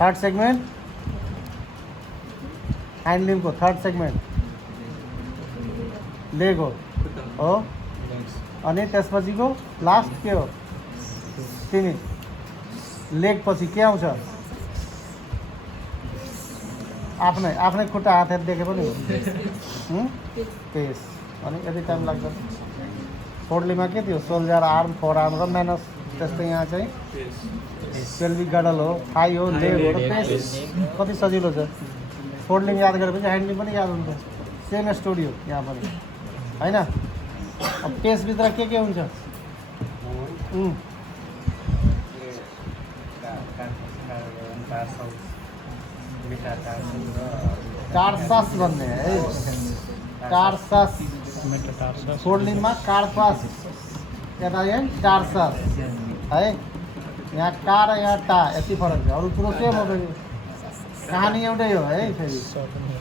Third segment hind लिम्बको third segment leg हो अनि त्यसपछिको लास्ट के हो फिनिश लेग पछि के आउँछ आफ्नै आफ्नै खुट्टा हात देखे पनि पेस अनि यति टाइम लाग्छ फोर्डलीमा के थियो सोल्जर आर्म फोर आर्म र म्यानस त्यस्तै यहाँ चाहिँ पेल्भिक गडल हो थाई हो लेग हो र पेस कति सजिलो छ फोर्डलिङ याद गरेपछि ह्यान्डलिङ पनि याद हुन्छ सेम स्टोरी हो यहाँ पनि होइन अब पेसभित्र के हुन्छ टार्सस भन्ने है टार्सस फोर्डलिङमा कार्पस यता यहाँ टार्सस है यहाँ का र यहाँ टा यति फरक छ अरू कुरो सेम हो फेरि कहानी एउटै हो है फेरि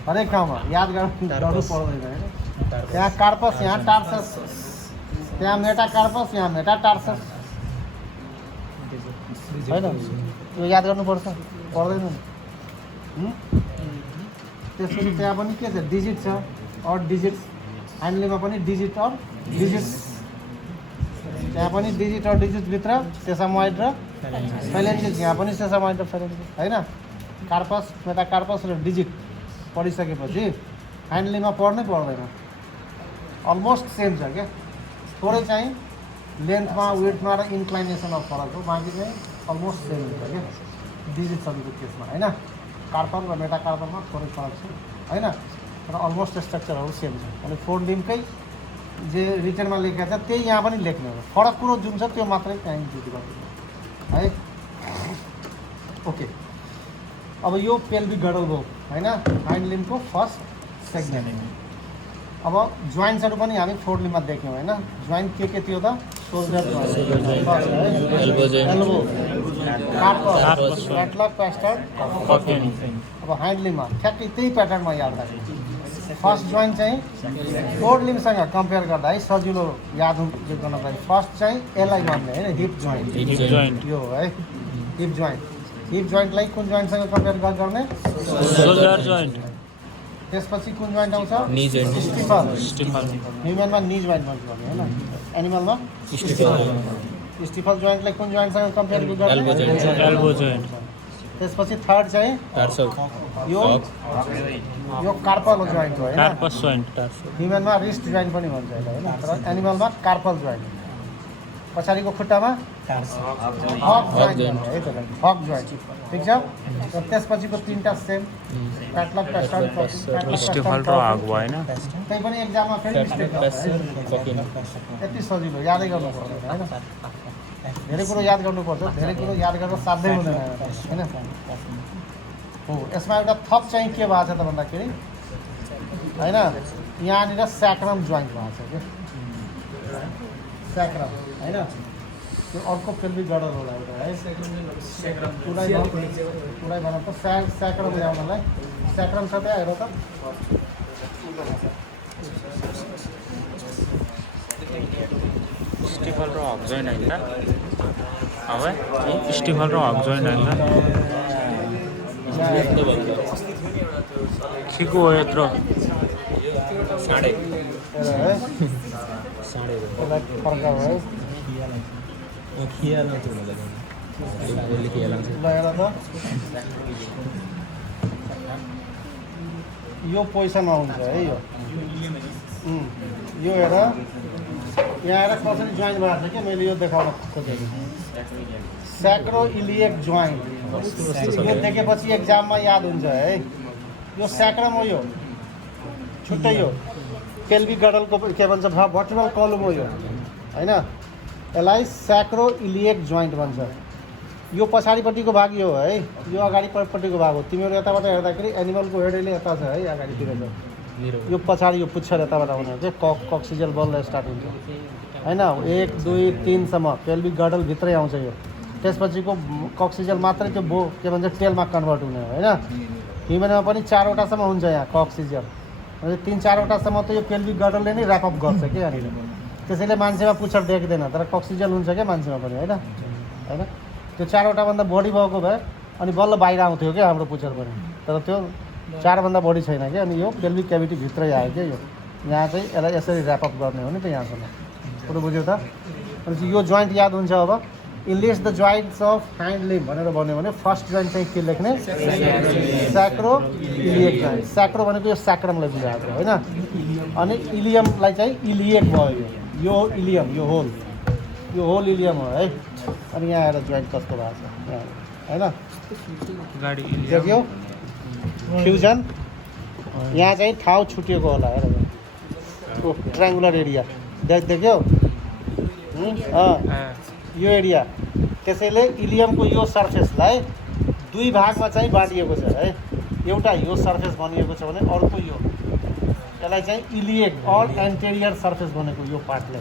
हरेक ठाउँमा याद गर्नु पर्दैन होइन यहाँ कार्पस यहाँ टार्सस त्यहाँ मेटाकार्पस यहाँ मेटाटार्सस होइन यो याद गर्नुपर्छ पर्दैन त्यसपछि त्यहाँ पनि के छ डिजिट छ अर डिजिट्स ह्यान्डलिङमा पनि डिजिट अर डिजिट्स त्यहाँ पनि डिजिट अर डिजिटभित्र सेसामोइड र फाइलेन्जिस यहाँ पनि सेसामोइड र फाइलेन्जिस होइन कार्पस मेटाकार्पस र डिजिट पढिसकेपछि ह्यान्डलिङमा पढ्नै पर्दैन अलमोस्ट सेम छ क्या थोरै चाहिँ लेन्थमा वेटमा र इन्क्लाइनेसनमा फरक हो बाँकी चाहिँ अलमोस्ट सेम हुन्छ क्या डिजिट्सहरूको केसमा होइन कार्पल र मेटाकार्पलमा थोरै फरक छ होइन तर अलमोस्ट स्ट्रक्चरहरू सेम छ अनि फोर्डलिङकै जे रिटनमा लेखेको छ त्यही यहाँ पनि लेख्ने हो फरक कुरो जुन छ त्यो मात्रै त्यहाँ इन्क्लुड गर्नु है ओके अब यो पेल्भिक गडल भयो होइन हाइन्ड लिम्बको फर्स्ट सेगमेन्ट अब जोइन्ट्सहरू पनि हामी फोर्डलिङमा देख्यौँ होइन जोइन्ट के थियो त सोल्जर एल्बो कार्पस प्याटलक प्यास्टर अब हाइन्ड लिम्बमा ठ्याक्कै त्यही प्याटर्नमा याद राख्नु फर्स्ट जोइन्ट चाहिँ फोर्डलिङसँग कम्पेयर गर्दा है सजिलो याद गर्नको लागि फर्स्ट चाहिँ यसलाई भन्ने होइन हिप जोइन्ट यो है हिप जोइन्टलाई कुन जोइन्टसँग कम्पेयर गर्ने सोल्जर जोइन्ट त्यसपछि कुन जोइन्ट आउँछ स्टिफल ह्युमनमा नी जोइन्ट भन्छ होइन एनिमलमा स्टिफल जोइन्टलाई कुन जोइन्टसँग कम्पेयर गर्ने एल्बो जोइन्ट त्यसपछि थर्ड चाहिँ यो कार्पल जोइन्ट हो होइन कार्पस जोइन्ट ह्युमनमा रिस्ट जोइन्ट पनि भन्छ यसलाई होइन तर एनिमलमा कार्पल जोइन्ट पछाडिको खुट्टामा हक जोइन्ट है त्यसलाई हक जोइन्ट ठिक छ र त्यसपछिको तिनवटा सेम प्याटलक प्यास्टर स्टिफल र हागो होइन त्यही पनि एक्जाममा फेरि मिस्टेक यति सजिलो यादै गर्नु पर्दैन होइन धेरै कुरो याद गर्नुपर्छ धेरै कुरो याद गरेर साध्यै हुँदैन होइन हो यसमा एउटा थप चाहिँ के भएको छ त भन्दाखेरि होइन यहाँनिर स्याक्रम जोइन्ट भएको छ क्या स्याक्रम होइन त्यो अर्को पेल्भिक गडल होला एउटा है पुरै भनौँ त स्याक्रम ल्याउनलाई स्याक्रम छ त्यहाँ हेर त स्टिफल र हक जोइन्ट होइन अब स्टिफल र हक जोइन्ट होइन ठिको हो यत्रो साढे फर्का भयो यो पोजिसनमा हुन्छ है यो हेर यहाँ आएर कसरी जोइन्ट भएको छ कि मैले यो देखाउन खोजेको स्याक्रो इलिएक जोइन्ट यो देखेपछि एक्जाममा याद हुन्छ है यो स्याक्रम हो यो छुट्टै हो पेल्भिक गडलको के भन्छ भर्टिकल कलम हो यो होइन यसलाई स्याक्रो इलिएक जोइन्ट भन्छ यो पछाडिपट्टिको भाग यो है यो अगाडिपट्टिको भाग हो तिमीहरू यताबाट हेर्दाखेरि एनिमलको हेडले यता छ है अगाडितिर छ यो पछाडि यो पुच्छर यताबाट आउने चाहिँ कक्सिजल बल्ल स्टार्ट हुन्छ होइन 1 2 3 सम्म पेल्भिक गडलभित्रै आउँछ यो त्यसपछिको कक्सिजल मात्रै त्यो के भन्छ टेलमा कन्भर्ट हुने हो होइन ह्युमनमा पनि 4वटासम्म हुन्छ यहाँ कक्सिजल अनि 3-4वटासम्म त यो पेल्भिक गडलले नै ऱ्यापअप गर्छ कि यहाँनिर त्यसैले मान्छेमा पुच्छर देख्दैन तर कक्सिजल हुन्छ क्या मान्छेमा पनि होइन त्यो 4वटाभन्दा बढी भएको भए अनि बल्ल बाहिर आउँथ्यो क्या हाम्रो पुच्छर पनि, तर त्यो 4 भन्दा बढी छैन क्या। अनि यो पेल्भिक क्याभिटी भित्रै आयो क्या यो। यहाँ चाहिँ यसलाई यसरी ऱ्यापअप गर्ने हो नि त यहाँसम्म, कुरो बुझ्यो त। अनि यो जोइन्ट याद हुन्छ अब, Eliot's the joints of hand limb भनेर भन्यो भने फर्स्ट जोइन्ट चाहिँ के लेख्ने, स्याक्रो इलियक जोइन्ट। स्याक्रो भनेको यो स्याक्रमलाई बुझाएको होइन, अनि इलियमलाई चाहिँ इलियक भयो यो इलियम, यो होल इलियम हो है। अनि यहाँ आएर जोइन्ट कस्तो भएको छ यहाँ गाडी होइन, देख्यो फ्युजन। यहाँ चाहिँ ठाउँ छुटिएको होला हेर, ट्रायङ्गुलर एरिया देख्यो यो एरिया। त्यसैले इलियमको यो सर्फेसलाई 2 भागमा चाहिँ बाँडिएको छ है। एउटा यो सर्फेस भनिएको छ भने अर्को यो, यसलाई चाहिँ इलियक अर एन्टेरियर सर्फेस भनेको यो पार्टले।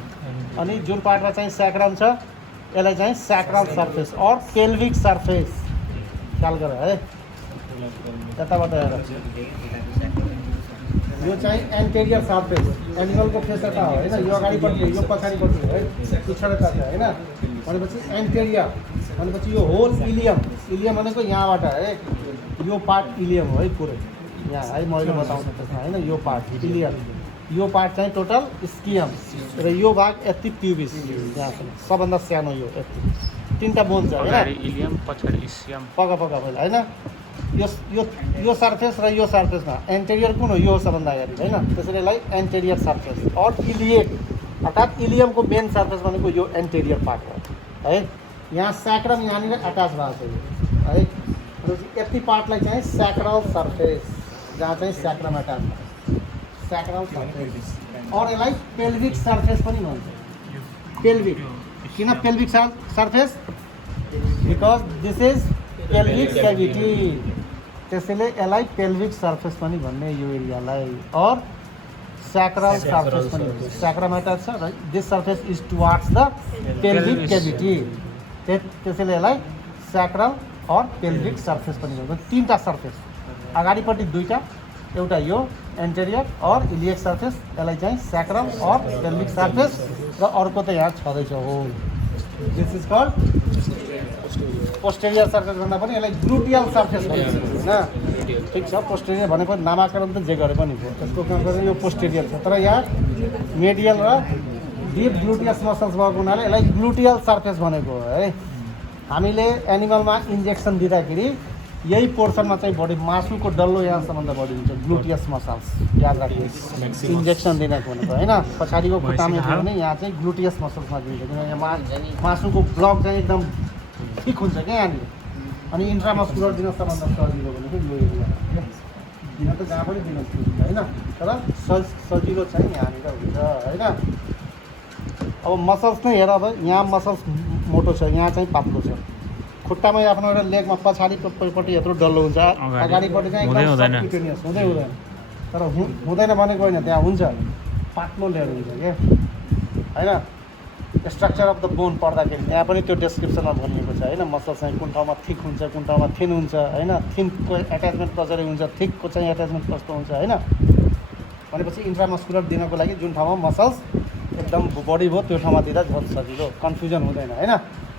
अनि जुन पार्टमा चाहिँ स्याक्रम छ यसलाई चाहिँ स्याक्रल सर्फेस अर पेल्भिक सर्फेस, ख्याल गर है। यताबाट हेर, यो चाहिँ एन्टेरियर सर्फेस, एनिमलको फेस यता हो होइन, यो अगाडिपट्टि यो पछाडिपट्टि हो है, पिछाडिपट्टि छ होइन। भनेपछि एन्टेरियर भनेपछि यो होल इलियम, इलियम भनेको यहाँबाट है, यो पार्ट इलियम हो है पुरै यहाँ है, मैले बताउँछु त्यसमा होइन। यो पार्ट इलियम, यो पार्ट चाहिँ टोटल स्कियम र यो भाग यति प्युबिस, यहाँसम्म सबभन्दा सानो यो यति। 3टा बोन छ होइन, इलियम पछाडि इसियम, पक्का पहिला होइन। यो सर्फेस र यो सर्फेसमा एन्टेरियर कुन हो, यो हो सबभन्दा अगाडि होइन। त्यसैले यसलाई एन्टेरियर सर्फेस अर इलियक, अर्थात् इलियमको मेन सर्फेस भनेको यो एन्टेरियर पार्ट हो है। यहाँ स्याक्रम यहाँनिर एट्याच भएको छ है, यति पार्टलाई चाहिँ स्याक्रल सर्फेस, जहाँ चाहिँ स्याक्रम एट्याच छ, स्याक्रल सर्फेस। और यसलाई पेल्भिक सर्फेस पनि भन्छ। पेल्भिक किन pelvic surface, because this is pelvic cavity, त्यसैले यसलाई पेल्भिक सर्फेस पनि भन्ने यो एरियालाई। और स्याक्रल सर्फेस पनि भन्छ, स्याक्रम एट्याच छ र this surface is towards the pelvic cavity, त्यसैले यसलाई स्याक्रल और पेल्भिक सर्फेस पनि भन्छ। 3टा सर्फेस, अगाडिपट्टि 2टा, एउटा यो एन्टेरियर और इलियक सर्फेस, यसलाई चाहिँ स्याक्रल और पेल्भिक सर्फेस, र अर्को त यहाँ छँदैछ hole, this is called posterior surface भन्दा पनि यसलाई ग्लुटियल सर्फेस भन्छ होइन। ठिक छ, पोस्टेरियर भनेको नामाकरण त जे गरे पनि हो, त्यसको काम गरेर यो पोस्टेरियर छ। तर यहाँ मेडियल र डिप ग्लुटियस मसल्स भएको हुनाले यसलाई ग्लुटियल सर्फेस भनेको हो है। हामीले एनिमलमा इन्जेक्सन दिँदाखेरि यही पोर्सनमा चाहिँ बढी, मासुको डल्लो यहाँसम्म बढी हुन्छ, ग्लुटियस मसल्स याद राख्नुहोस्। इन्जेक्सन दिनको भनेको होइन, पछाडिको खुट्टामा थियो भने यहाँ चाहिँ ग्लुटियस मसल्समा दिन्छ, किनभने यहाँ मासुको ब्लक चाहिँ एकदम ठिक हुन्छ क्या यहाँनिर। अनि इन्ट्रामस्कुलर दिन सबभन्दा सजिलो भनेको यो एरिया, दिन त जहाँ पनि दिन सक्छ होइन, तर सजिलो चाहिँ यहाँनिर हुन्छ होइन। अब मसल्स नै हेर, अब यहाँ मसल्स मोटो छ, यहाँ चाहिँ पातलो छ। खुट्टामा आफ्नो एउटा लेगमा पछाडिपट्टि यत्रो डल्लो हुन्छ, अगाडिपट्टि चाहिँ एकदम सबक्युटेनियस हुँदैन। तर हुँदैन भनेको होइन, त्यहाँ हुन्छ, पातलो लेयर हुन्छ क्या होइन। स्ट्रक्चर अफ द बोन पढ्दाखेरि त्यहाँ पनि त्यो डिस्क्रिप्सनमा भनिएको छ होइन। मसल्स चाहिँ कुन ठाउँमा थिक हुन्छ, कुन ठाउँमा थिन हुन्छ होइन, थिनको एट्याचमेन्ट कसरी हुन्छ, थिकको चाहिँ एट्याचमेन्ट कस्तो हुन्छ होइन। भनेपछि इन्ट्रामस्कुलर दिनको लागि जुन ठाउँमा मसल्स एकदम बढी भयो त्यो ठाउँमा दिँदा झन् सजिलो, कन्फ्युजन हुँदैन होइन।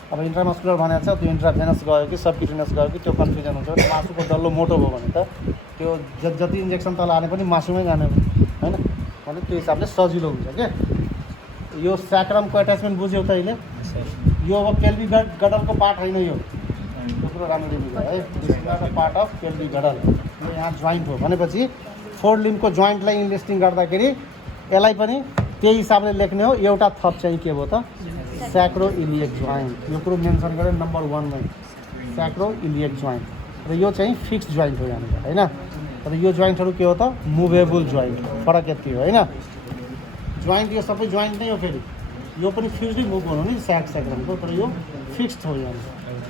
अब इन्ट्रामस्कुलर भनेको छ, त्यो इन्ट्राभेनस गयो कि सबक्युटेनियस गयो कि त्यो कन्फ्युजन हुन्छ। मासुको डल्लो मोटो भयो भने त त्यो जति इन्जेक्सन तल हाने पनि मासुमै जाने होइन, भने त्यो हिसाबले सजिलो हुन्छ क्या। यो स्याक्रमको एट्याचमेन्ट बुझ्यौ त अहिले, यो अब पेल्भिक गडलको पार्ट होइन, यो कुरो राम्ररी बुझ्यो है। This is not a part of pelvic girdle, यो यहाँ जोइन्ट हो। भनेपछि 4 लिम्बको जोइन्टलाई इन्लिस्टिङ गर्दाखेरि यसलाई पनि त्यही हिसाबले लेख्ने हो। एउटा थप चाहिँ के भयो त, स्याक्रो इलियक जोइन्ट, यो कुरो मेन्सन गरेँ नम्बर 1 मै, स्याक्रो इलियक जोइन्ट। र यो चाहिँ फिक्स जोइन्ट हो यहाँनिर होइन। तर यो जोइन्टहरू के हो त, मुभेबल जोइन्ट, फरक यति हो होइन। जोइन्ट यो सबै जोइन्ट नै हो, फेरि यो पनि फ्युजली मुभ हुनु नि स्याक्रमको, तर यो फिक्स्ड हो यहाँनिर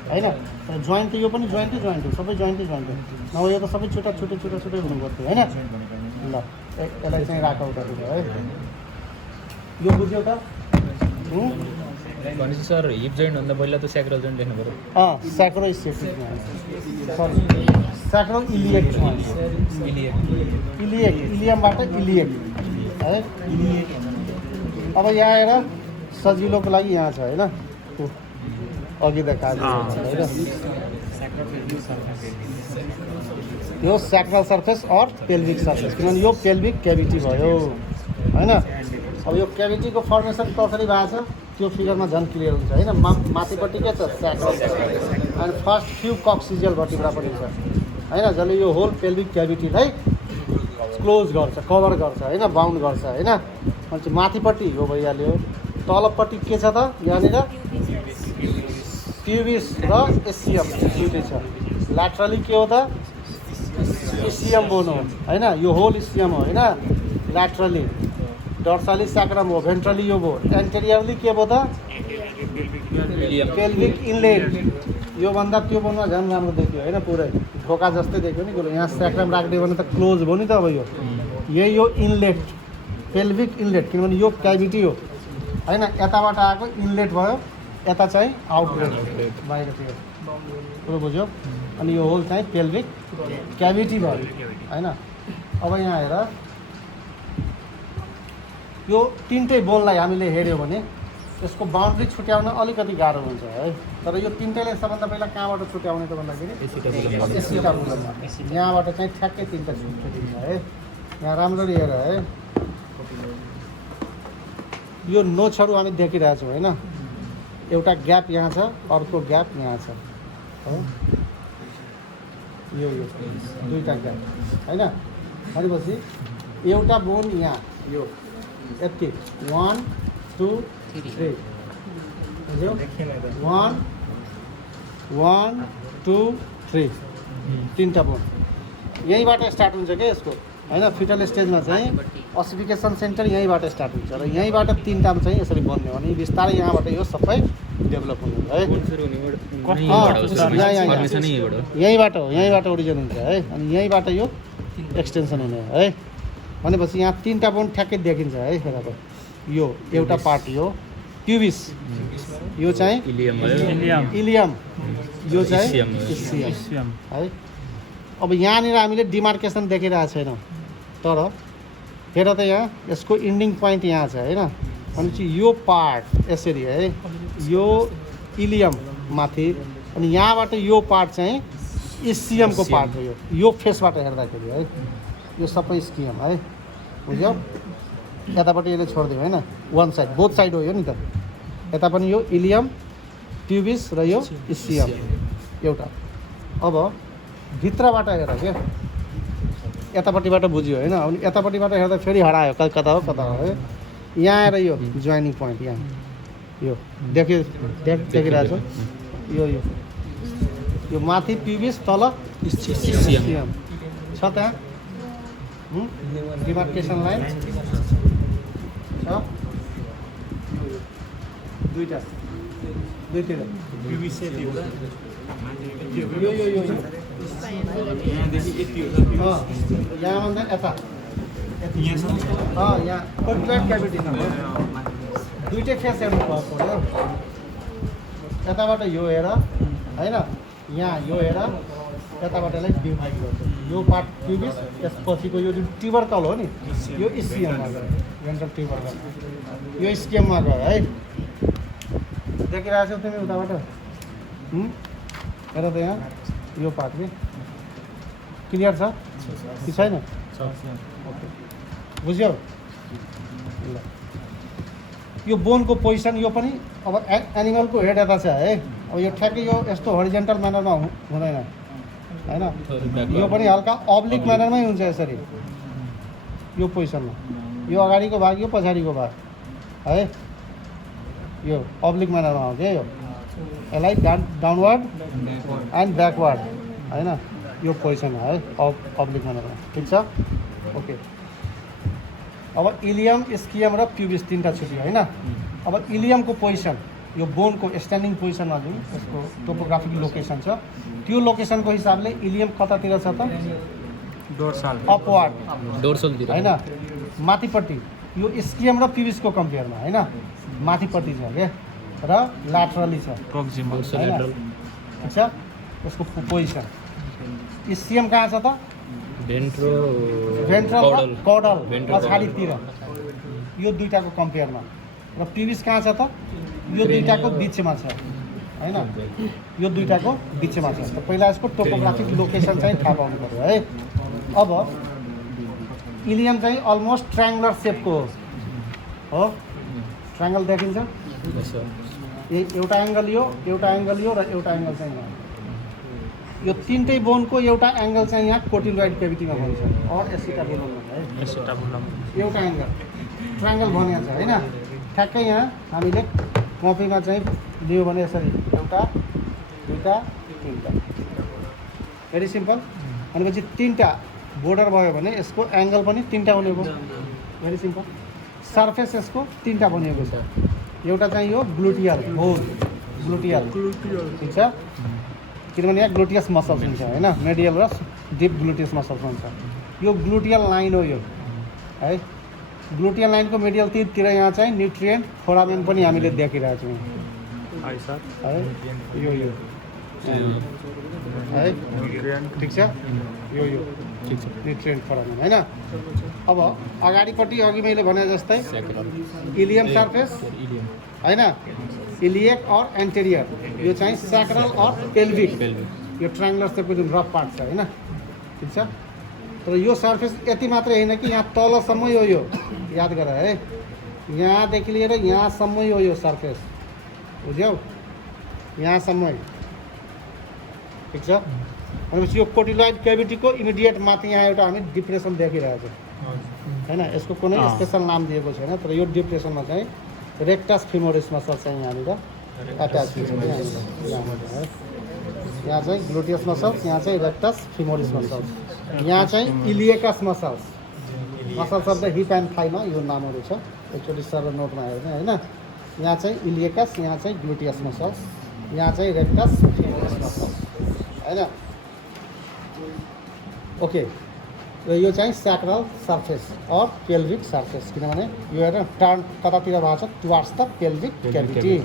होइन। तर जोइन्ट त यो पनि जोइन्टै जोइन्ट हो, सबै जोइन्टै जोइन्ट हो, नभए यो त सबै छुट्टा छुट्टै हुनु पर्थ्यो होइन। ल यसलाई चाहिँ राख उतातिर है, यो बुझ्यौ त। भनेपछि सर हिप जोइन्टभन्दा पहिला त स्याक्रल जोइन्ट लेख्नु पऱ्यो। स्याक्रो स्याक्रो इलियक जोइन्ट, इलियमबाट इलियक है। अब यहाँ आएर सजिलोको लागि यहाँ छ होइन, अघि देखाएको होइन। यो सैक्रल सर्फेस और पेल्भिक सर्फेस, किनभने यो पेल्भिक क्याभिटी भयो हैन। अब यो क्याभिटीको फर्मेसन कसरी भएको छ त्यो फिगरमा झन् क्लियर हुन्छ हैन। माथिपट्टि के छ sacral surface and first few coccygeal vertebra पनि छ हैन, जसले यो होल पेल्भिक क्याभिटीलाई क्लोज गर्छ, कभर गर्छ हैन, बाउन्ड गर्छ हैन। अनि माथिपट्टि यो भइहाल्यो, तलपट्टि के छ त यहाँनिर प्युबिस र एसियम दुईटै छ। ल्याटरली के हो त इसियम बोन हो हैन, यो होल इसियम हो हैन। ल्याटरली डर्साली सैक्रम हो, भेन्ट्रली यो भयो। एन्टेरियरली के भयो त पेल्भिक इनलेट। यो भन्दा त्यो बोनमा झन् राम्रो देखियो हैन, पुरै ढोका जस्तै देखियो नि। कुरो यहाँ सैक्रम राख्दियो भने त क्लोज भयो नि त। अब यो यही यो इनलेट, पेल्भिक इनलेट, किनभने यो क्याभिटी हो हैन। यताबाट आएको इनलेट भयो, यता चाहिँ आउटलेट बाहिरतिर, कुरो बुझ्यो। अनि यो होल चाहिँ पेल्भिक क्याभिटी भयो हैन। अब यहाँ हेर, यो तिनटै बोनलाई हामीले हेऱ्यौँ भने यसको बाउन्ड्री छुट्याउन अलिकति गाह्रो हुन्छ है। तर यो तिनटैलाई सबभन्दा पहिला कहाँबाट छुट्याउने त भन्दाखेरि एसिटाबुलममा, यहाँबाट चाहिँ ठ्याक्कै तिनवटा छुट्टिन्छ है। यहाँ राम्ररी हेर है, यो नोचहरू हामी देखिरहेछौँ होइन। एउटा ग्याप यहाँ छ, अर्को ग्याप यहाँ छ है। यो दुईवटा ग्याप होइन। भनेपछि एउटा बोन यहाँ यो यति 1 2 3 बुझ्यो। 1 1 2 3 तिनवटा बोन यहीँबाट स्टार्ट हुन्छ क्या यसको होइन। फिटल स्टेजमा चाहिँ असिफिकेसन सेन्टर यहीँबाट स्टार्ट हुन्छ र यहीँबाट तिनवटामा चाहिँ यसरी बन्ने हो। अनि बिस्तारै यहाँबाट यो सबै डेभलप हुने है। यहीँबाट ओरिजिन हुन्छ है। अनि यहीँबाट यो एक्सटेन्सन हुने हो है। भनेपछि यहाँ तिनवटा बोन ठ्याक्कै देखिन्छ है। हेर अब यो एउटा पार्ट यो प्युबिस, यो चाहिँ इलियम, यो चाहिँ इसियम है। अब यहाँनिर हामीले डिमार्केसन देखिरहेको छैनौँ, तर हेर त यहाँ यसको इन्डिङ पोइन्ट यहाँ छ होइन। भनेपछि यो पार्ट यसरी है, यो इलियम माथि, अनि यहाँबाट यो पार्ट चाहिँ इसियमको पार्ट हो। यो फेसबाट हेर्दाखेरि है यो सबै स्कियम है, बुझ्यौ। यतापट्टि यसले छोडिदियो होइन, वान साइड बोथ साइड हो यो नि त। यता पनि यो इलियम प्युबिस र यो इसियम एउटा। अब भित्रबाट हेर क्या, यतापट्टिबाट बुझ्यो होइन। अनि यतापट्टिबाट हेर्दा फेरि हरायो, कता हो है। यहाँ आएर यो जोइनिङ पोइन्ट यहाँ यो देखिरहेको छ। यो माथि प्युबिस, तल इसियम छ त्यहाँ। डिमार्केसन लाइन छ दुईतिर। यहाँभन्दा यता यहाँ कन्ट्र्याक्ट क्याभिटी छ, दुइटै फेस हेर्नु पर्यो। यताबाट यो हेर होइन, यहाँ यो हेर, यताबाट यसलाई डिभाइड गर्छ। यो पार्ट प्युबिस, त्यसपछिको यो जुन ट्युबरकल हो नि यो इसियममा गयो, भेन्ट्रल ट्युबरकल यो स्कियममा गयो है। देखिरहेको छौ तिमी उताबाट हेर त यहाँ यो पार्ट नि क्लियर छ कि छैन? ओके, बुझ्यौ ल। यो बोनको पोजिसन यो पनि अब एनिमलको हेड यता छ है। अब यो ठ्याक्कै यो यस्तो हरिजेन्टल म्यानरमा हुँदैन होइन। यो पनि हल्का अब्लिक म्यानरमै हुन्छ यसरी, यो पोजिसनमा। यो अगाडिको भाग, यो पछाडिको भाग है, यो अब्लिक म्यानरमा हो क्या। यो यसलाई डाउनवर्ड एन्ड ब्याकवर्ड होइन, यो पोजिसन है अब्लिक म्यानरमा, ठिक छ। ओके, अब इलियम, स्कियम र प्युबिस तिनवटा छुट्यो होइन। अब इलियमको पोजिसन, यो बोनको स्ट्यान्डिङ पोजिसनमा जुन यसको टोपोग्राफिक लोकेसन छ त्यो लोकेसनको हिसाबले इलियम कतातिर छ त अपवार्ड डोर्सलतिर होइन, माथिपट्टि। यो स्कियम र प्युबिसको कम्पेयरमा होइन, माथिपट्टि छ क्या र ल्याटरली छ, ठिक छ। यसको पोजिसन स्कियम कहाँ छ त? भेन्ट्रल कॉर्डल पछाडितिर, यो दुईटाको कम्पेयरमा। र प्युबिस कहाँ छ त? यो दुईटाको बिचमा छ, हैन यो दुईटाको बिचमा छ त पहिला यसको टोपोग्राफिक लोकेसन चाहिँ थाहा पाउनु पर्यो है अब इलियम चाहिँ अलमोस्ट ट्रायङ्गुलर सेपको हो ट्रायङ्गल देखिन्छ एउटा एङ्गल यो र एउटा एङ्गल चाहिँ यहाँ यो तीनटै बोनको एउटा एङ्गल चाहिँ यहाँ कोटिलोइड क्याभिटीमा भन्छ अर एसिटाबुलम है एसिटाबुलम एउटा एङ्गल ट्रायङ्गल भनेको छ हैन ठ्याक्कै यहाँ हामीले कपीमा चाहिँ लियो भने यसरी एउटा दुईटा तिनटा भेरी सिम्पल भनेपछि तीनटा बोर्डर भयो भने यसको एङ्गल पनि तीनटा हुने भयो भेरी सिम्पल सर्फेस यसको तीनटा बनिएको छ एउटा चाहिँ यो ग्लुटियल होल ग्लुटियल ठिक छ किनभने यहाँ ग्लुटियस मसल्स हुन्छ हैन मेडियल र डिप ग्लुटियस मसल्स हुन्छ यो ग्लुटियल लाइन हो यो है ग्लुटियल लाइनको मेडियल तिर यहाँ चाहिँ न्युट्रिएन्ट फोरामेन पनि हामीले देखिरहेको छौँ है सर है यो है ठिक छ यो ठिक छ न्युट्रिएन्ट फोरामेन हैन अब अगाडिपट्टि अघि मैले भने जस्तै इलियम सर्फेस हैन इलिएक और एन्टेरियर यो चाहिँ सैक्रल और पेल्भिक यो ट्रायङ्गुलर शेपको जुन रफ पार्ट छ हैन ठिक छ तर यो सर्फेस यति मात्रै हैन कि यहाँ तलसम्म यो याद गर है यहाँदेखि लिएर यहाँसम्म यो सर्फेस बुझ्यौ यहाँसम्म ठिक छ भनेपछि यो कोटिलोइड क्याभिटीको इमिडिएट माथि यहाँ एउटा हामी डिप्रेसन देखिरहेको छौँ हैन यसको कुनै स्पेसल नाम दिएको छैन तर यो डिप्रेसनमा चाहिँ रेक्टस फिमोरिस मसल चाहिँ यहाँनिर एट्याच हुन्छ यहाँ चाहिँ ग्लुटियस मसल्स यहाँ चाहिँ रेक्टस फिमोरिस मसल्स यहाँ चाहिँ iliacus muscles of the hip and थाइमा यो नामहरू छ एकचोटि सर नोटमा हेर्ने होइन यहाँ चाहिँ इलिएकस यहाँ चाहिँ ग्लुटियस मसल्स यहाँ चाहिँ रेक्टस फिमोरिस मसल्स होइन ओके र यो चाहिँ सैक्रल सर्फेस और पेल्भिक सर्फेस किनभने यो हेर टर्न कतातिर भएको छ टुवार्ड्स द पेल्भिक क्याभिटी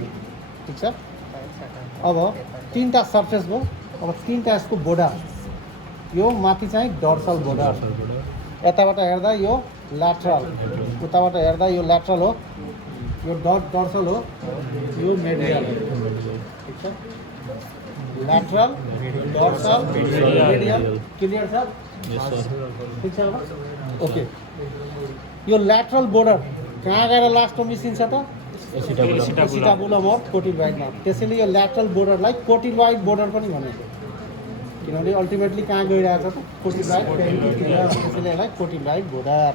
ठिक छ अब तीनटा सर्फेस भयो अब तीनटा यसको बोर्डर यो माथि चाहिँ डर्सल बोर्डर यताबाट हेर्दा यो ल्याटरल उताबाट हेर्दा यो ल्याटरल हो यो डर्सल हो यो मेडियल ठिक छ ल्याटरल डर्सल मेडियल क्लियर छ ठिक छ ओके यो ल्याटरल बोर्डर कहाँ गएर लास्टमा मिसिन्छ त एसिटाबुलम और कोटिलोइडमा त्यसैले यो ल्याटरल बोर्डरलाई कोटिलोइड बोर्डर पनि भनेको किनभने अल्टिमेटली कहाँ गइरहेको छ त कोटिलोइड त्यसैले यसलाई कोटिलोइड बोर्डर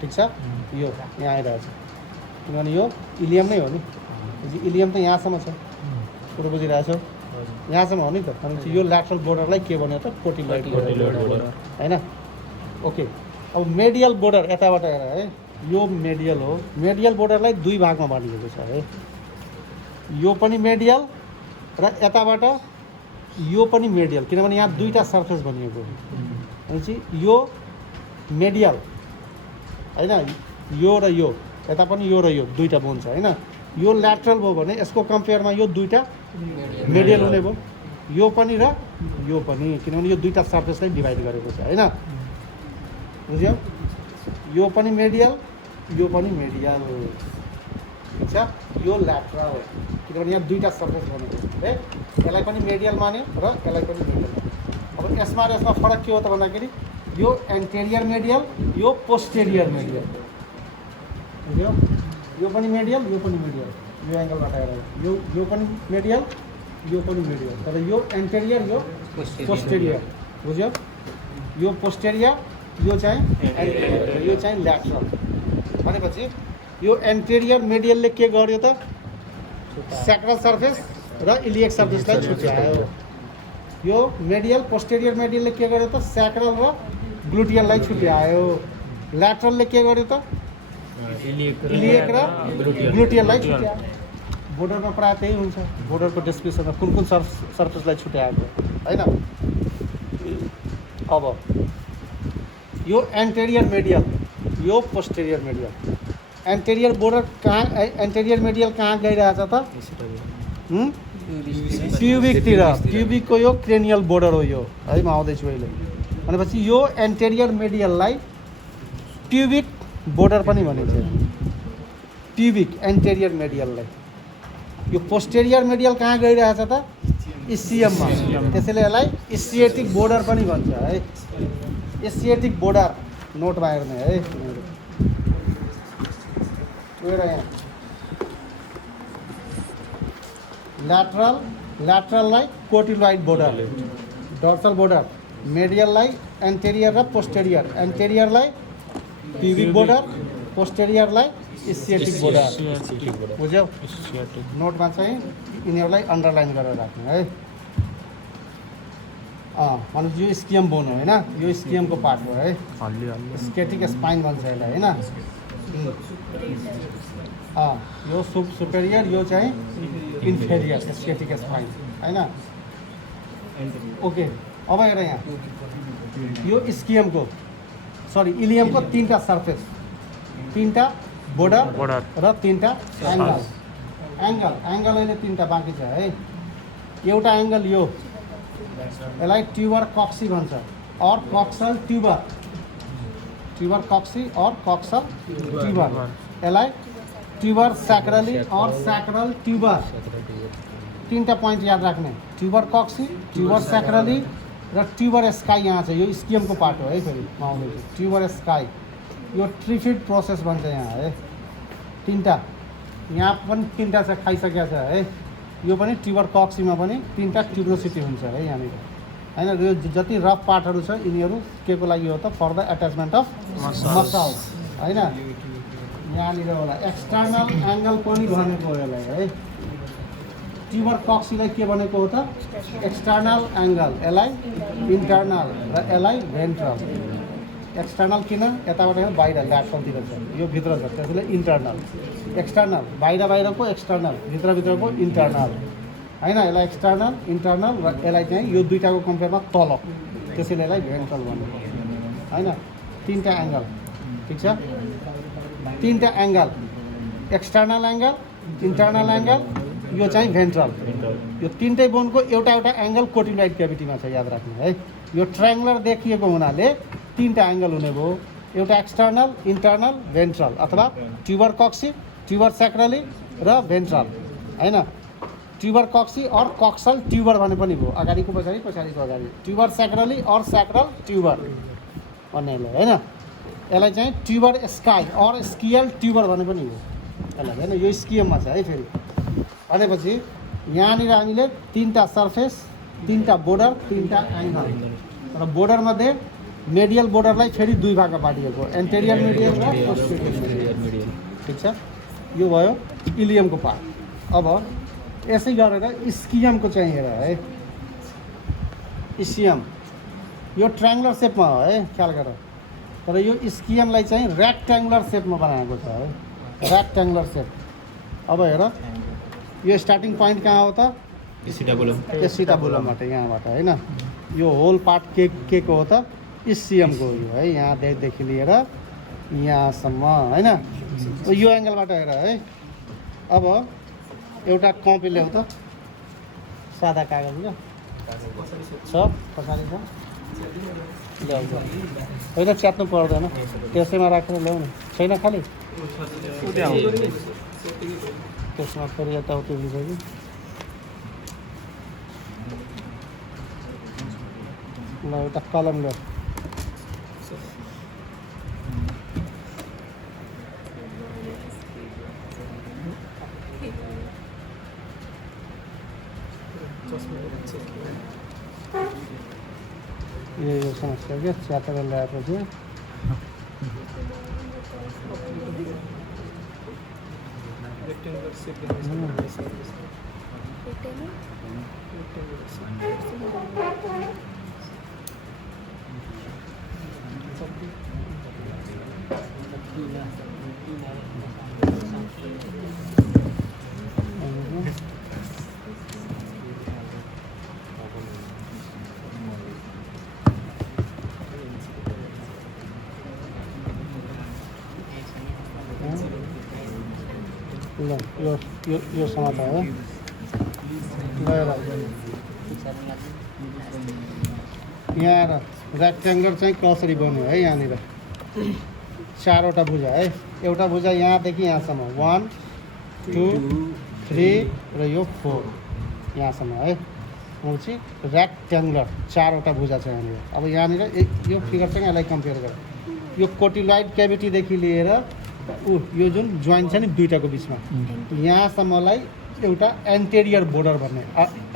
ठिक छ यो यहाँ आइरहेको छ किनभने यो इलियम नै हो नि इलियम त यहाँसम्म छ कुरो बुझिरहेको छौ यहाँसम्म हो नि त भनेपछि यो ल्याटरल बोर्डरलाई के भन्यो त कोटिलोइड बोर्डर हैन ओके अब मेडियल बोर्डर यताबाट हेर है यो मेडियल हो मेडियल बोर्डरलाई दुई भागमा बाँडिएको छ है यो पनि मेडियल र यताबाट यो पनि मेडियल किनभने यहाँ दुईटा सर्फेस बनिएको हो भनेपछि यो मेडियल हैन यो र यो यता पनि यो र यो दुईटा बोन छ हैन यो ल्याटरल भयो भने यसको कम्पेयरमा यो दुईटा मेडियल हुने भयो यो पनि र यो पनि किनभने यो दुईटा सर्फेसलाई डिभाइड गरेको छ हैन बुझ्यौ यो पनि मेडियल यो पनि मेडियल ठिक छ यो ल्याटरल किनभने यहाँ दुईटा सर्फेस बनेको छ है यसलाई पनि मेडियल मान्यो र यसलाई पनि मेडियल अब यसमा र यसमा फरक के हो त भन्दाखेरि यो एन्टेरियर मेडियल यो पोस्टेरियर मेडियल बुझ्यौ यो पनि मेडियल यो एङ्गलबाट हेरेर यो पनि मेडियल यो पनि मेडियल तर यो एन्टेरियर यो पोस्टेरियर बुझ्यौ यो पोस्टेरियर यो चाहिँ ल्याटरल भनेपछि यो एन्टेरियर मेडियलले के गर्यो त सैक्रल सर्फेस र इलिएक सर्फेसलाई छुट्यायो यो मेडियल पोस्टेरियर मेडियलले के गर्यो त सैक्रल र ग्लुटियललाई छुट्यायो ल्याटरलले के गर्यो त इलिएक र ग्लुटियललाई छुट्यायो बोर्डरमा प्रायः त्यही हुन्छ बोर्डरको डिस्क्रिप्सनमा कुन सर्फेसलाई छुट्याएको हैन अब यो एन्टेरियर मेडियल यो पोस्टेरियर मेडियल एन्टेरियर बोर्डर कहाँ एन्टेरियर मेडियल कहाँ गइरहेछ त प्युबिकतिर प्युबिकको यो क्रेनियल बोर्डर हो यो है म आउँदैछु अहिले भनेपछि यो एन्टेरियर मेडियललाई प्युबिक बोर्डर पनि भनिन्छ प्युबिक एन्टेरियर मेडियललाई यो पोस्टेरियर मेडियल कहाँ गइरहेछ त इसिएममा त्यसैले यसलाई इस्सिएटिक बोर्डर पनि भन्छ है इस्सिएटिक बोर्डर नोटमा हेर्ने है एउटा यहाँ ल्याटरललाई कोटिलोइड बोर्डर डर्सल बोर्डर मेडियललाई एन्टेरियर र पोस्टेरियर एन्टेरियरलाई प्युबिक बोर्डर पोस्टेरियरलाई इस्सिएटिक बोर्डर बुझ्यौ नोटमा चाहिँ यिनीहरूलाई अन्डरलाइन गरेर राख्ने है भनेपछि यो स्कियम बोन हो होइन यो स्कियमको पार्ट हो है स्केटिक स्पाइन भन्छ यसलाई होइन यो सुपेरियर यो चाहिँ इन्फेरियर स्केटिक स्पाइन होइन ओके अब हेर यहाँ यो स्कियमको सरी इलियमको 3टा सर्फेस 3टा बोर्डर र 3टा एङ्गल अहिले 3टा बाँकी छ है एउटा एङ्गल यो यसलाई ट्युबर कक्सी भन्छ और कक्सल ट्युबर कक्सी और कक्सल ट्युबर यसलाई ट्युबर सैक्रली और सैक्रल ट्युबर 3टा पोइन्ट याद राख्ने ट्युबर कक्सी ट्युबर सैक्रली र ट्युबर स्काई यहाँ छ यो स्कियमको पार्ट हो है फेरि म आउँदैछु ट्युबर स्काई यो ट्रिफिड प्रोसेस भन्छ यहाँ है 3टा यहाँ पनि 3टा छ खाइसकेको छ है यो पनि ट्युबर कक्सीमा पनि 3टा ट्युब्रोसिटी हुन्छ है यहाँनिर होइन यो जति रफ पार्टहरू छ यिनीहरू के को लागि हो त for the attachment of muscle होइन यहाँनिर होला एक्सटर्नल एङ्गल पनि भनेको हो यसलाई है ट्युबर कक्सीलाई के भनेको हो त एक्सटर्नल एङ्गल यसलाई इन्टर्नल र यसलाई भेन्ट्रल एक्सटर्नल किन यताबाट बाहिर ल्याटरलतिर छ यो भित्र छ त्यसैले इन्टर्नल एक्सटर्नल बाहिरको एक्सटर्नल भित्रको इन्टर्नल होइन यसलाई एक्सटर्नल इन्टर्नल र यसलाई चाहिँ यो दुईटाको कम्पेयरमा तल त्यसैले यसलाई भेन्ट्रल भनेको होइन 3टा एङ्गल ठिक छ 3टा angle external angle internal angle यो चाहिँ भेन्ट्रल यो 3टै बोनको एउटा एङ्गल कोटिलोइड क्याभिटीमा छ याद राख्नु है यो ट्रायङ्गुलर देखिएको हुनाले 3टा एङ्गल हुने भयो एउटा एक्सटर्नल इन्टर्नल भेन्ट्रल अथवा ट्युबर कक्सी ट्युबर सैक्रली र भेन्ट्रल होइन ट्युबर कक्सी और कक्सल ट्युबर भने पनि भयो अगाडिको पछाडिको अगाडि ट्युबर सैक्रली और सैक्रल ट्युबर भन्नेले होइन यसलाई चाहिँ ट्युबर स्काई और स्कियल ट्युबर भने पनि हो यसलाई होइन यो स्कियममा छ है फेरि भनेपछि यहाँनिर हामीले 3टा सर्फेस 3टा बोर्डर 3टा एङ्गल र बोर्डरमध्ये मेडियल बोर्डरलाई फेरि 2 भागमा बाँडिएको एन्टेरियर मेडियल र पोस्टेरियर मेडियल ठिक छ यो भयो इलियमको पार्ट अब यसै गरेर स्कियमको चाहिँ हेर है स्कियम यो ट्रायङ्गुलर सेपमा हो है ख्याल गर तर यो स्कियमलाई चाहिँ रेक्ट्याङ्गुलर सेपमा बनाएको छ है रेक्ट्याङ्गुलर सेप अब हेर यो स्टार्टिङ पोइन्ट कहाँ हो त एसिटाबुलमबाट यहाँबाट होइन यो होल पार्ट के को हो त स्कियमको हो है यहाँदेखि लिएर यहाँसम्म होइन यो एङ्गलबाट हेर है अब एउटा कपी ल्याऊ त सादा कागज ल छ पछाडि छ ल्याउ होइन च्याप्नु पर्दैन त्यसैमा राखेर ल्याउनु छैन खालि त्यसमा फेरि यताउति हुन्छ कि ल एउटा कलम ल्याऊ यो समस्या क्या च्यातेर ल्याएपछि ल यो समाता हो यहाँ आएर रेक्ट्याङ्गुलर चाहिँ कसरी बन्यो है यहाँनिर 4वटा भुजा है एउटा भुजा यहाँदेखि यहाँसम्म 1 2 3 र यो 4 यहाँसम्म है। भनेपछि रेक्ट्याङ्गुलर 4वटा भुजा छ यहाँनिर। अब यहाँनिर यो फिगरसँग यसलाई कम्पेयर गर। यो कोटिलोइड क्याभिटीदेखि लिएर यो जुन जोइन्ट छ नि दुईटाको बिचमा यहाँसम्मलाई एउटा एन्टेरियर बोर्डर भन्ने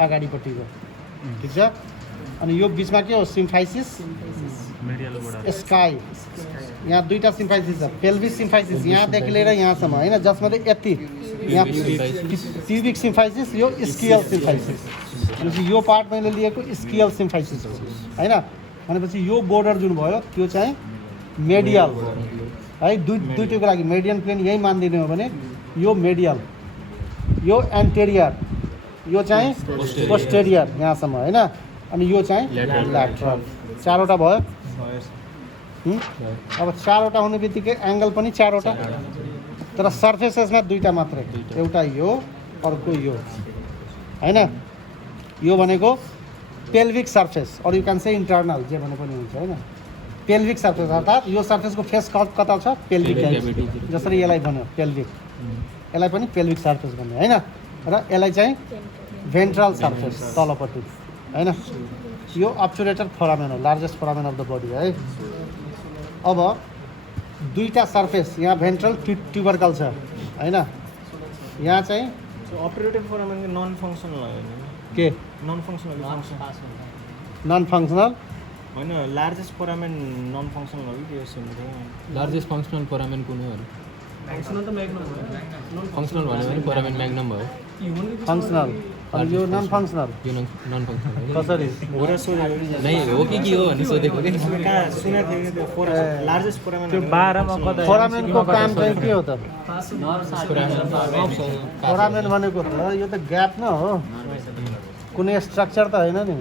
अगाडिपट्टिको, ठिक छ। अनि यो बिचमा के हो सिम्फाइसिस स्काई, यहाँ दुईटा सिम्फाइसिस छ, पेल्भिक सिम्फाइसिस यहाँदेखि लिएर यहाँसम्म होइन, जसमध्ये यति यहाँ प्युबिक सिम्फाइसिस, यो स्कियल सिम्फाइसिस। भनेपछि यो पार्ट मैले लिएको स्कियल सिम्फाइसिस हो होइन। भनेपछि यो बोर्डर जुन भयो त्यो चाहिँ मेडियल है। दुईटैको लागि मेडियन प्लेन यही मानिदिने हो भने यो मेडियल, यो एन्टेरियर, यो चाहिँ पोस्टेरियर यहाँसम्म होइन। अनि यो चाहिँ ल्याटरल। 4वटा भयो। अब 4वटा हुने बित्तिकै एङ्गल पनि 4वटा, तर सर्फेसेसमा दुईटा मात्रै, एउटा यो अर्को यो होइन। यो भनेको pelvic surface or you can say internal, जे भने पनि हुन्छ होइन। पेल्भिक सर्फेस अर्थात् यो सर्फेसको फेस कता छ पेल्भिक, जसरी यसलाई भन्यो पेल्भिक, यसलाई पनि पेल्भिक सर्फेस भन्ने होइन। र यसलाई चाहिँ भेन्ट्रल सर्फेस तलपट्टि होइन। यो अब्चुरेटर फोरामेन हो, largest foramen of the body है। अब दुईटा सर्फेस यहाँ भेन्ट्रल ट्युबरकल छ होइन। यहाँ चाहिँ अपरेटिभ फोरामेन नन फङ्सनल हो के नन फङ्सनल नन फङ्सनल होइन, लार्जेस्ट फोरामेन नन फङ्सनल हो कि त्यो लार्जेस्ट फङ्सनल फोरामेन कुन हो? फङ्सनल त म्याग्नम हो। फङ्सनल भन्यो भने फोरामेन म्याग्नम भयो। फङ्सनल, अनि यो नन फङ्सनल यो नन फङ्सनल कसरी हो र सोधेको नै हो कि के हो भन्ने सोधेको कि कहाँ सुनेको थियो कि त्यो लार्जेस्ट फोरामेन त्यो 12मा कता फोरामेनको काम चाहिँ के हो त? फोरामेन भनेको त यो त ग्याप न हो, कुनै स्ट्रक्चर त होइन नि।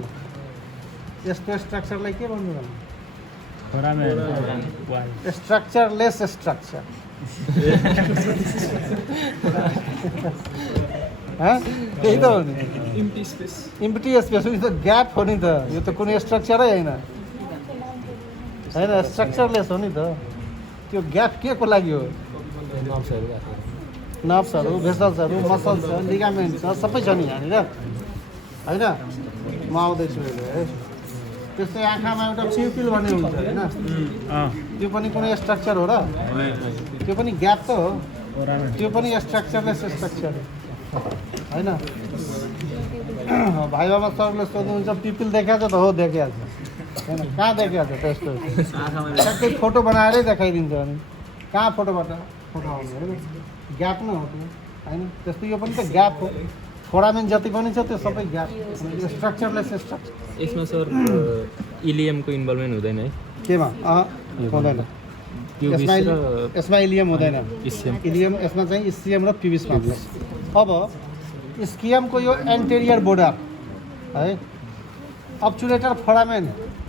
यस्तो स्ट्रक्चरलाई के भन्नु? स्ट्रक्चरलेस स्ट्रक्चर त्यही त हो नि, इम्प्टी स्पेस। यो त ग्याप हो नि त, यो त कुनै स्ट्रक्चरै होइन होइन, स्ट्रक्चरलेस हो नि त। त्यो ग्याप के को लागि हो? नर्भ्सहरू, भेसल्सहरू, मसल्स छ, लिगामेन्ट छ, सबै छ नि यहाँनिर होइन। म आउँदैछु है। त्यस्तै आँखामा एउटा प्युपिल भन्ने हुन्छ होइन, त्यो पनि कुनै स्ट्रक्चर हो र? त्यो पनि ग्याप त हो, त्यो पनि स्ट्रक्चरलेस स्ट्रक्चर होइन। भाइ बाबा सरले सोध्नुहुन्छ प्युपिल देखाएको छ त? हो देखाएको छ होइन। कहाँ देखाएको छ त्यस्तो? ट्याक्कै फोटो बनाएरै देखाइदिन्छ। अनि कहाँ फोटोबाट फोटो आउने होइन, ग्याप नै हो त्यो होइन। त्यस्तो यो पनि त ग्याप हो। फोरामेन जति पनि छ त्यो सबै ग्याप, स्ट्रक्चरलेस स्ट्रक्चर। यसमा सर इलियमको इन्भल्भमेन्ट हुँदैन है? केमा? हुँदैन। यसमा इलियम हुँदैन। इलियम यसमा चाहिँ स्कियम र प्युबिस मात्र। अब स्कियमको यो एन्टेरियर बोर्डर है, अब्चुरेटर फोरामेन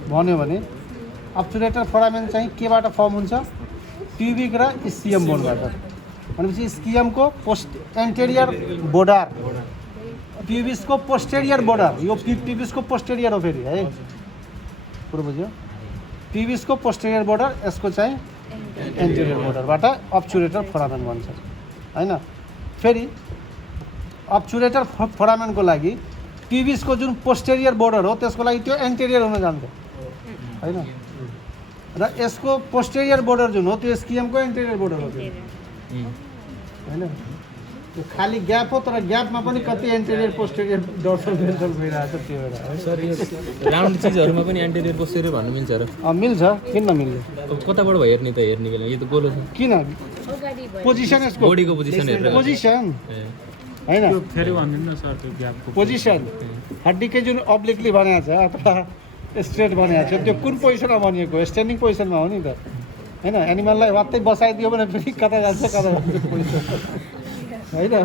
भन्यो भने अब्चुरेटर फोरामेन चाहिँ केबाट फर्म हुन्छ? प्युबिक र स्कियम बोनबाट। भनेपछि स्कियमको एन्टेरियर बोर्डर, प्युबिसको पोस्टेरियर बोर्डर, यो प्युबिसको पोस्टेरियर हो फेरि है, कुरो बुझ्यो? प्युबिसको पोस्टेरियर बोर्डर, यसको चाहिँ एन्टेरियर बोर्डरबाट अब्चुरेटर फोरामेन भन्छ होइन। फेरि अब्चुरेटर फोरामेनको लागि प्युबिसको जुन पोस्टेरियर बोर्डर हो त्यसको लागि त्यो एन्टेरियर हुन जान्छ होइन। र यसको पोस्टेरियर बोर्डर जुन हो त्यो स्कियमको एन्टेरियर बोर्डर हो होइन। त्यो खाली ग्याप हो, तर ग्यापमा पनि कति एन्टेरियर पोस्टेरियर डोर्सल भेन्ट्रल भइरहेको छ त्यो एउटा है। सर यो राउन्ड चिजहरूमा पनि एन्टेरियर पोस्टेरियर भन्नु मिल्छ र? मिल्छ, किन नमिल्ने? कताबाट भयो हेर्ने त? हेर्ने बेला यो त गोलो छ। किन? पोजिसन, यसको बडीको पोजिसन हेरेर पोजिसन होइन, फेरि भनिदिनु न सर त्यो ग्यापको पोजिसन। हड्डीकै जुन अब्लिकली बनाएको छ अथवा स्ट्रेट बनाएको छ त्यो कुन पोजिसनमा बनिएको? स्ट्यान्डिङ पोजिसनमा हो नि त होइन। एनिमललाई वात्तै बसाइदियो भने फेरि कता जान्छ कता जान्छ पोजिसन होइन।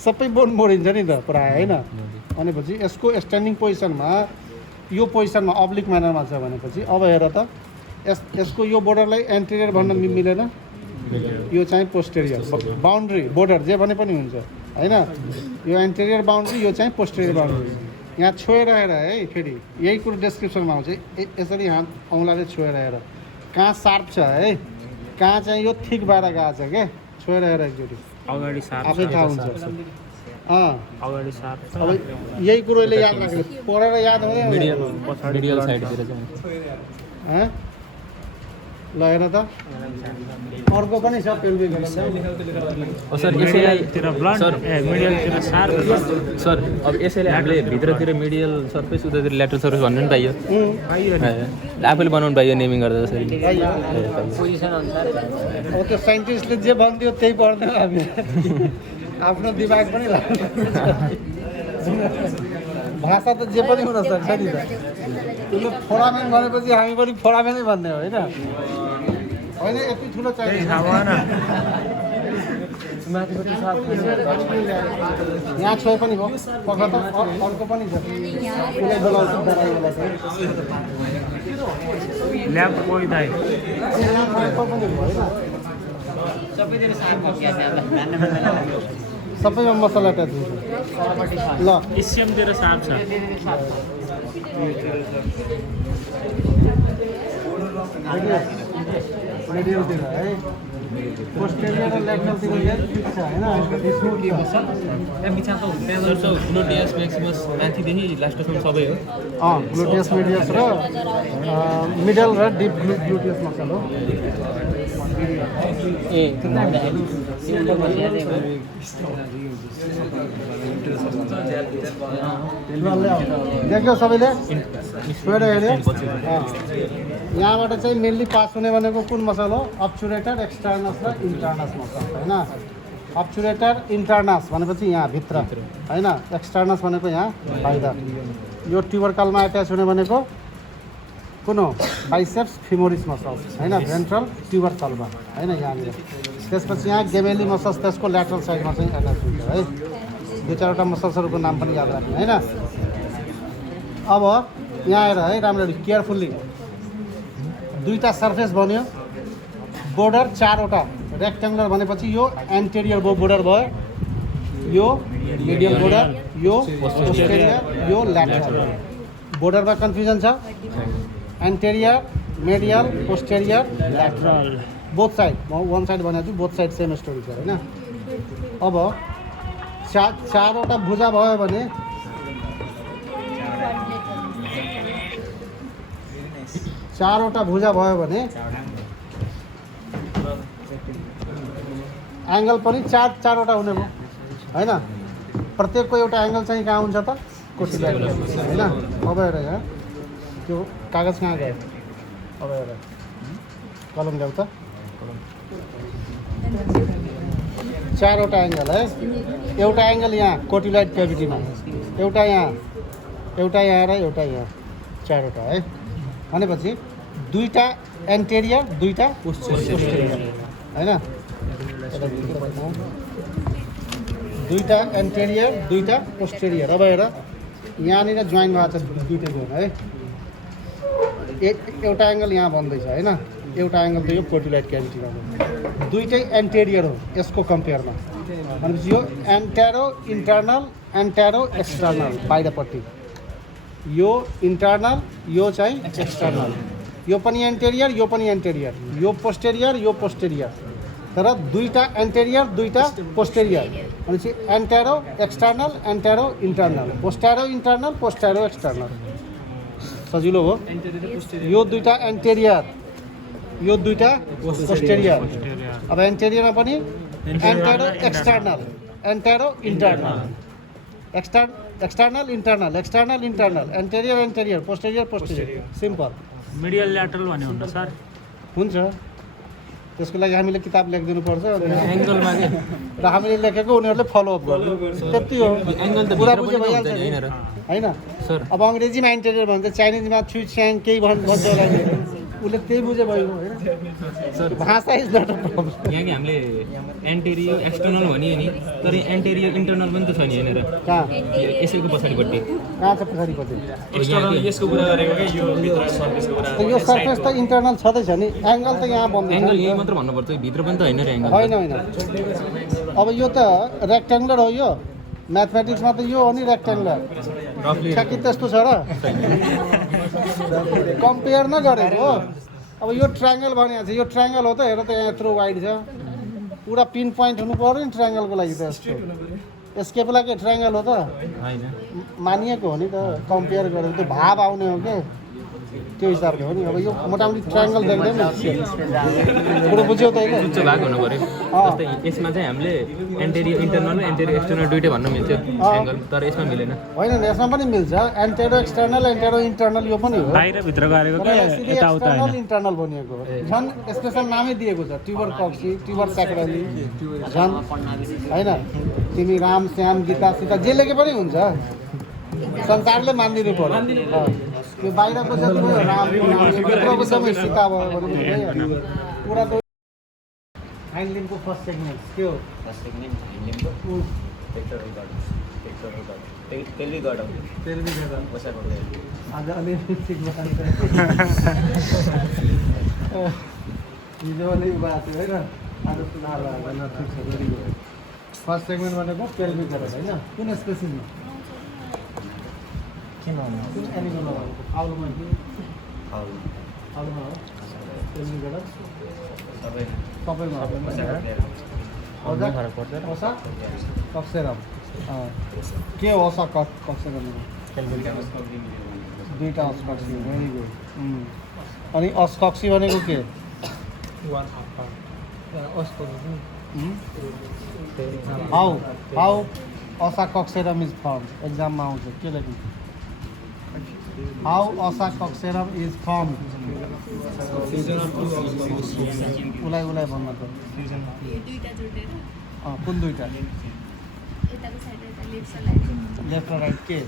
सबै बोन मोडिन्छ नि त प्रायः होइन। भनेपछि यसको स्ट्यान्डिङ पोजिसनमा, यो पोजिसनमा अब्लिक म्यानरमा छ भनेपछि अब हेर त यसको यो बोर्डरलाई एन्टेरियर भन्न मिलेन, यो चाहिँ पोस्टेरियर बााउन्ड्री बोर्डर जे भने पनि हुन्छ होइन। यो एन्टेरियर बााउन्ड्री, यो चाहिँ पोस्टेरियर बााउन्ड्री। यहाँ छोएर हेर है, फेरि यही कुरो डिस्क्रिप्सनमा आउँछ। यसरी हात औँलाले छोएर हेर कहाँ सार्प छ है, कहाँ चाहिँ यो थिक भएर गएको छ क्या। छोएर हेर एकचोटि अगाडि सार्प आफै थाहा हुन्छ। अगाडि साप छ अब यही कुरोले याद राख्नु पढेर याद हुँदैन मिडियल साइडतिर चाहिँ ल हेर त अर्को पनि छ पेल्भिक सर यसैलाई तिर ब्लड सर मिडियलतिर सार्प सर अब यसैले हामीले भित्रतिर मिडियल सर्फेस उतातिर ल्याटरल सर्फेस भन्नु नि पाइयो पाइयो आफैले बनाउनु पाइयो नेमिङ गर्दा जसरी अब त्यो साइन्टिस्टले जे भन्थ्यो त्यही पढ्दैन हामी आफ्नो दिमाग पनि लाग्छ भाषा त जे पनि हुन सक्छ नि त त्यसले फोरामेन भनेपछि हामी पनि फोरामेनै भन्ने हो होइन होइन यति ठुलो चाहिन्छ यहाँ छोए पनि हो पख त अर्को पनि छ उसलाई बोलाउँछु दराईवाला चाहिँ ल्याब कोही दाइ यहाँ छोएको पनि हो होइन सबैमा मसला ट्याच हुन्छ ल एसियमतिर साप छ रेडियोतिर है पोस्टेरियर र ल्याटरलतिर चाहिँ ठिक छ होइन स्मुथ छ ग्लुटियस म्याक्सिमस माथिदेखि लास्टसम्म सबै हो ग्लुटियस मिडियस र मिडल र डिप ग्लुटियस मसल हो देख्यो सबैले छोएर हेऱ्यो यहाँबाट चाहिँ मेनली पास हुने भनेको कुन मसल हो अब्चुरेटर एक्सटर्नस र इन्टर्नस मसल होइन अब्चुरेटर इन्टर्नस भनेपछि यहाँ भित्र होइन एक्सटर्नस भनेको यहाँ बाहिर यो ट्युबरकलमा एट्याच हुने भनेको कुन हो बाइसेप्स फिमोरिस मसल्स होइन भेन्ट्रल ट्युबरकलमा होइन यहाँनिर त्यसपछि यहाँ गेमेली मसल्स त्यसको ल्याटरल साइडमा चाहिँ एट्याच हुन्छ है दुई चारवटा मसल्सहरूको नाम पनि याद राख्ने होइन अब यहाँ आएर है राम्ररी केयरफुल्ली दुईवटा सर्फेस बन्यो बोर्डर चारवटा रेक्ट्याङ्गुलर भनेपछि यो एन्टेरियर बोर्डर भयो यो मिडियल बोर्डर यो पोस्टेरियर यो ल्याटरल बोर्डरमा कन्फ्युजन छ interior medial posterior lateral both side म वान साइड भनेको छु बोथ साइड सेम स्टोरी छ होइन अब चारवटा भुजा भयो भने चारवटा भुजा भयो भने एङ्गल पनि चारवटा हुने भयो होइन प्रत्येकको एउटा एङ्गल चाहिँ कहाँ हुन्छ त कोसिलाइड होइन अब हेर यहाँ त्यो कागज कहाँ गयो अब हेर कलम ल्याउ त चारवटा एङ्गल है एउटा एङ्गल यहाँ कोटिलाइड क्याभिटीमा एउटा यहाँ र एउटा यहाँ चारवटा है भनेपछि दुईवटा एन्टेरियर दुईवटा पोस्टेरियर होइन दुईवटा एन्टेरियर दुईवटा पोस्टेरियर अब हेर यहाँनिर जोइन भएको छ दुईवटा जोइन है एउटा एङ्गल यहाँ बन्दैछ होइन एउटा एङ्गल त यो कोटिलाइड क्याभिटीमा दुईटै एन्टेरियर हो यसको कम्पेयरमा भनेपछि यो एन्टेरो इन्टर्नल एन्टेरो एक्सटर्नल बाहिरपट्टि यो इन्टर्नल यो चाहिँ एक्सटर्नल यो पनि एन्टेरियर यो पनि एन्टेरियर यो पोस्टेरियर तर दुईवटा एन्टेरियर दुईवटा पोस्टेरियर भनेपछि एन्टेरो external antero internal पोस्टेरो internal पोस्टेरो external सजिलो हो यो दुईवटा एन्टेरियर यो दुईवटा पोस्टेरियर अब एन्टेरियरमा पनि antero external antero internal external internal anterior posterior simple medial lateral भन्ने हुन्छ सर हुन्छ त्यसको लागि हामीले किताब लेखिदिनु पर्छ एङ्गलमा के र हामीले लेखेको उनीहरूले फलोअप गर्नु त्यति हो एङ्गल त पुरा भित्र बुझे पनि भइहाल्छ हुन्छ नि, होइन र? होइन सर अब अङ्ग्रेजीमा इन्टेरियर भन्छ चाइनिजमा छु छ्याङ केही भन्छ होला नि उसले त्यही बुझे भयो होइन सर भाषा इज नट अ प्रब्लम यहाँ कि हामीले एन्टेरियर एक्सटर्नल भनियो नि तर एन्टेरियर इन्टर्नल पनि त छ नि होइन र कहाँ यसैको पछाडिपट्टि कहाँ छ पछाडिपट्टि एक्सटर्नल यसको कुरा गरेको कि यो भित्र सर्फेसको कुरा त यो सर्फेस त इन्टर्नल छँदैछ नि एङ्गल त यहाँ बन्दैछ एङ्गल नि यही त। मात्र भन्नुपर्छ भित्र पनि त होइन र एङ्गल होइन अब यो त रेक्ट्याङ्गुलर हो यो म्याथमेटिक्समा त यो हो नि रेक्ट्याङ्गुलर रफली ठ्याक्कै त्यस्तो छ र कम्पेयर नगरेको हो अब यो ट्रायङ्गल भनेको छ यो ट्रायङ्गल हो त हेर त यहाँ यत्रो वाइड छ पुरा पिन पोइन्ट हुनु पऱ्यो नि ट्रायङ्गलको लागि त यस्तो स्केपुला के ट्रायङ्गल हो त होइन मानिएको हो नि त कम्पेयर गरेर त्यो भाव आउने हो क्या त्यो हिसाबले हो नि अब यो मोटामोटी ट्रायङ्गल देख्दैन कुरो बुझ्यौ त होइन उच्च भाग हुनु पऱ्यो जस्तै यसमा चाहिँ हामीले एन्टेरियर इन्टरनल र एन्टेरियर एक्सटर्नल दुइटै भन्न मिल्थ्यो एङ्गल तर यसमा मिलेन होइन नि यसमा पनि मिल्छ एन्टेरो एक्सटर्नल एन्टेरो इन्टर्नल यो पनि हो बाहिरभित्र गरेको तर के सिधै यताउता एक्सटर्नल होइन इन्टर्नल बनिएको हो झन् स्पेसल नामै दिएको छ ट्युबर कक्सी ट्युबर स्याक्राली झन् होइन तिमी राम श्याम गीता सीता जे लेखे पनि हुन्छ संसारले मानिदिनु पर्यो त्यो बाहिरको जति पनि रामको नाम छ भित्रको सबै सीता भयो भने पनि पुरा त हाइन्डलिमको फर्स्ट सेगमेन्ट के हो तेलबी गर्दा आज अलिअलि ठिक हिजो अलिक भएको थियो होइन आज सुनार ठिक छ भेरी गुड फर्स्ट सेगमेन्ट भनेको पेल्भिक गरेर होइन कुन स्पेसिसमा कुन एनिमलमा भएको फाउलमा कि फाउलमा हो पेल्भिक गरेर सबैमा फरक पर्छ ओसा कक्सेरम के हो ओसा कक्सेरम दुईवटा अस्कक्सी भेरी गुड अनि अस्कक्सी भनेको के हाउ ओसा कक्सेरम इज फर्म एक्जाममा आउँछ के लेख्नु हाउ ओसा कक्सेरम इज फर्म उसलाई भन्न त कुन दुईवटा लेफ्ट र राइट के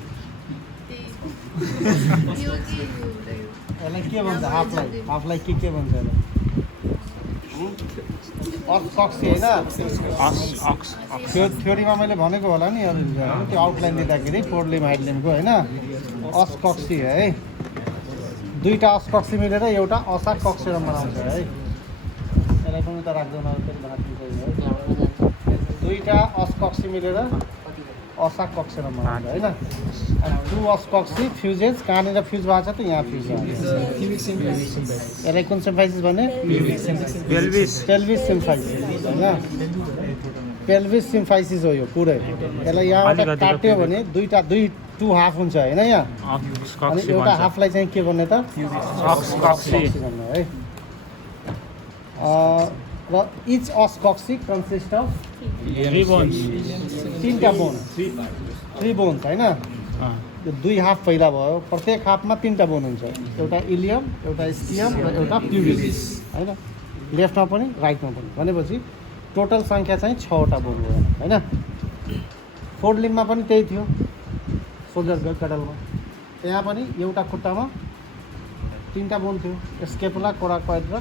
यसलाई के भन्छ हाफलाई के भन्छ अस्कक्सी होइन त्यो थ्योरीमा मैले भनेको होला नि अरू त्यो आउटलाइन दिँदाखेरि फोर लिम हाइड लिमको होइन अस्कक्सी है दुईवटा अस्कक्सी मिलेर एउटा असा कक्सेरम बनाउँछ है यसलाई पनि त राख्दैन दुईवटा अस्कक्सी मिलेर असा कक्सेरम बनाउँछ होइन टु अस्कक्सी फ्युजेस कहाँनिर फ्युज भएको छ त यहाँ फ्युज भएको छ यसलाई कुन सिम्फाइसिस भने पेल्भिस सिम्फाइसिस होइन पेल्भिस सिम्फाइसिस हो यो पुरै यसलाई यहाँबाट काट्यो भने टु हाफ हुन्छ होइन यहाँ अनि एउटा हाफलाई चाहिँ के भन्ने त अस्कक्सी भन्ने है र इच अस्कक्सी कन्सिस्ट अफ तिनवटा बोन थ्री बोन्स होइन यो दुई हाफ पहिला भयो प्रत्येक हाफमा तिनवटा बोन हुन्छ एउटा इलियम एउटा स्कियम र एउटा प्युबिस होइन लेफ्टमा पनि राइटमा पनि भनेपछि टोटल सङ्ख्या चाहिँ 6वटा बोन हो होइन फोर्थ लिम्बमा पनि त्यही थियो सोल्जर गडलमा त्यहाँ पनि एउटा खुट्टामा तिनवटा बोन थियो स्केपुला कोराकोइड र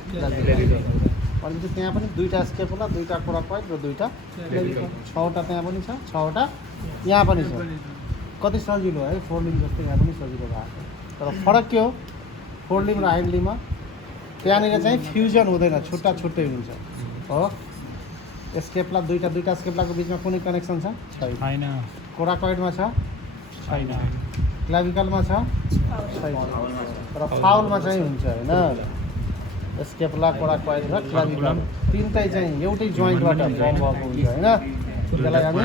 भनेपछि त्यहाँ पनि दुईवटा स्केपुला दुईवटा कोराकोइड र दुईवटा 6वटा त्यहाँ पनि छ 6वटा यहाँ पनि छ कति सजिलो है फोर लिम जस्तो यहाँ पनि सजिलो भएको तर फरक के हो फोर लिम र हाइन्ड लिममा त्यहाँनिर चाहिँ फ्युजन हुँदैन छुट्टा छुट्टै हुन्छ हो स्केपुला दुईवटा स्केपुलाको बिचमा कुनै कनेक्सन छ छैन कोराकोइडमा छ छैन क्लाभिकलमा छ छैन तर फाउलमा चाहिँ हुन्छ होइन स्केपुला कोराकोइड र क्लाभिकल तिनटै चाहिँ एउटै जोइन्टबाट फर्म भएको हुन्छ होइन त्यसलाई हामी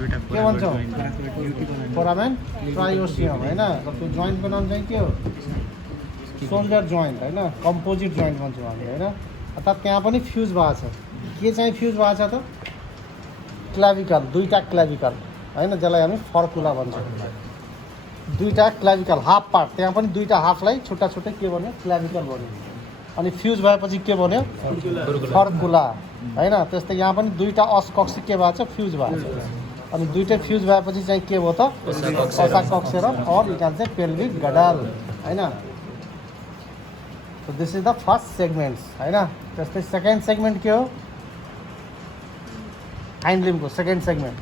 के भन्छौँ फोरामेन ट्राइओसियम होइन र त्यो जोइन्टको नाम चाहिँ के हो सोल्जर जोइन्ट होइन कम्पोजिट जोइन्ट भन्छौँ हामीले होइन अर्थात् त्यहाँ पनि फ्युज भएको छ के चाहिँ फ्युज भएको छ त क्लाभिकल दुईवटा क्लाभिकल होइन जसलाई हामी फर्कुला भन्छौँ दुईवटा क्लाभिकल हाफ पार्ट त्यहाँ पनि दुईवटा हाफलाई छुट्टा छुट्टै के भन्यो क्लाभिकल भन्यो अनि फ्युज भएपछि के भन्यो फर्कुला होइन त्यस्तै यहाँ पनि दुईवटा अस्कक्सी के भएको छ फ्युज भएको छ अनि दुईटै फ्युज भएपछि चाहिँ के भयो त ओसा कक्सेरम और इट चाहिँ पेल्भिक गडल होइन so this is the first segments होइन त्यस्तै सेकेन्ड सेगमेन्ट के हो हाइन्ड लिम्बको सेकेन्ड सेगमेन्ट